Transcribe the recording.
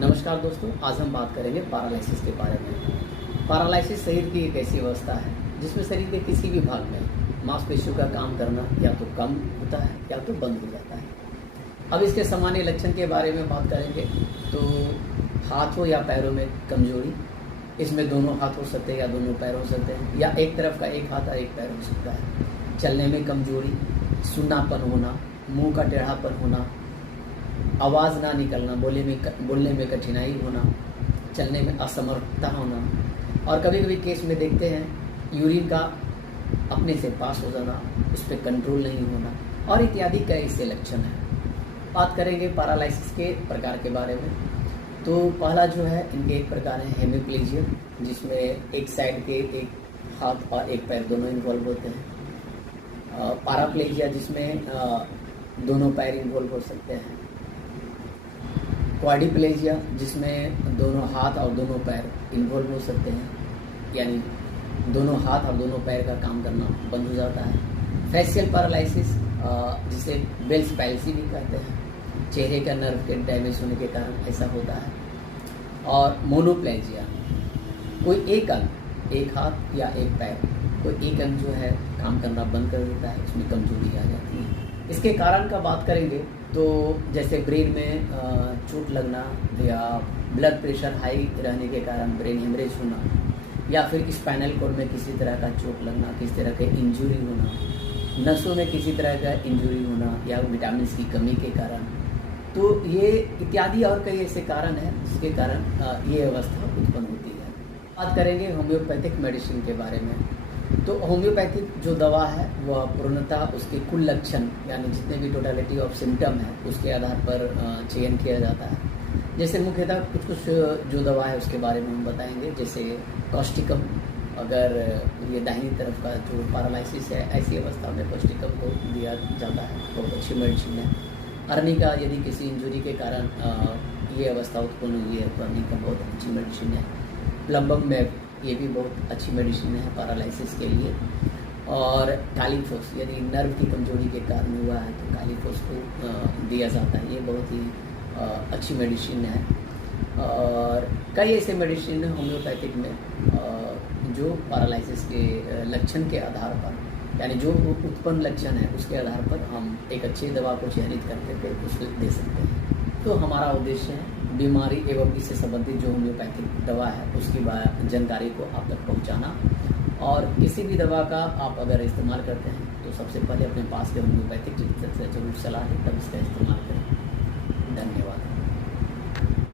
नमस्कार दोस्तों, आज हम बात करेंगे पैरालिसिस के बारे में। पैरालिसिस शरीर की एक ऐसी अवस्था है जिसमें शरीर के किसी भी भाग में मांसपेशियों का काम करना या तो कम होता है या तो बंद हो जाता है। अब इसके सामान्य लक्षण के बारे में बात करेंगे तो हाथों या पैरों में कमजोरी, इसमें दोनों हाथ हो सकते हैं या दोनों पैर हो सकते हैं, या एक तरफ का एक हाथ और एक पैर हो सकता है। चलने में कमजोरी, सुन्नापन होना, मुंह का टेढ़ापन होना, आवाज़ ना निकलना, बोलने में कठिनाई होना, चलने में असमर्थता होना, और कभी कभी केस में देखते हैं यूरिन का अपने से पास हो जाना, उस पर कंट्रोल नहीं होना, और इत्यादि कई ऐसे लक्षण हैं। बात करेंगे पैरालिसिस के प्रकार के बारे में। तो पहला जो है, इनके एक प्रकार है हेमिप्लेजिया, जिसमें एक साइड के एक हाथ और एक पैर दोनों इन्वॉल्व होते हैं। पैराप्लेजिया, जिसमें दोनों पैर इन्वॉल्व हो सकते हैं। क्वाड्रिप्लेजिया, जिसमें दोनों हाथ और दोनों पैर इन्वॉल्व हो सकते हैं, यानी दोनों हाथ और दोनों पैर का काम करना बंद हो जाता है। फेशियल पैरालिसिस, जिसे बेल्स पैल्सी भी कहते हैं, चेहरे का नर्व के डैमेज होने के कारण ऐसा होता है। और मोनोप्लेजिया, कोई एक अंग, एक हाथ या एक पैर, कोई एक अंग जो है काम करना बंद कर देता है, उसमें कमजोरी आ जाती है। इसके कारण का बात करेंगे तो जैसे ब्रेन में चोट लगना, या ब्लड प्रेशर हाई रहने के कारण ब्रेन हेमरेज होना, या फिर स्पाइनल कॉर्ड में किसी तरह का चोट लगना, किसी तरह के इंजरी होना, नसों में किसी तरह का इंजरी होना, या विटामिन की कमी के कारण, तो ये इत्यादि और कई ऐसे कारण हैं जिसके कारण ये अवस्था उत्पन्न होती है। बात करेंगे होम्योपैथिक मेडिसिन के बारे में। तो होम्योपैथिक जो दवा है वह पूर्णतः उसके कुल लक्षण, यानी जितने भी टोटलिटी ऑफ सिम्टम है उसके आधार पर चयन किया जाता है। जैसे मुख्यतः कुछ जो दवा है उसके बारे में हम बताएंगे। जैसे कॉस्टिकम, अगर ये दाहिनी तरफ का जो पैरालिसिस है, ऐसी अवस्था में कॉस्टिकम को दिया जाता है, बहुत अच्छी मेडिसिन है। अर्निका, यदि किसी इंजरी के कारण ये अवस्था उत्पन्न हुई है तो अर्निका बहुत अच्छी मेडिसिन है। प्लम्बम में ये भी बहुत अच्छी मेडिसिन है पैरालिसिस के लिए। और कालीफोस, यदि नर्व की कमजोरी के कारण हुआ है तो कालीफोस को दिया जाता है, ये बहुत ही अच्छी मेडिसिन है। और कई ऐसे मेडिसिन हैं होम्योपैथिक में जो पैरालिसिस के लक्षण के आधार पर, यानी जो उत्पन्न लक्षण है उसके आधार पर हम एक अच्छी दवा को चयनित करके उसको दे सकते हैं। तो हमारा उद्देश्य है बीमारी एवं इससे संबंधित जो होम्योपैथिक दवा है उसकी जानकारी को आप तक पहुंचाना। और किसी भी दवा का आप अगर इस्तेमाल करते हैं तो सबसे पहले अपने पास के होम्योपैथिक चिकित्सक से जरूर सलाह लें, तब इसका इस्तेमाल करें।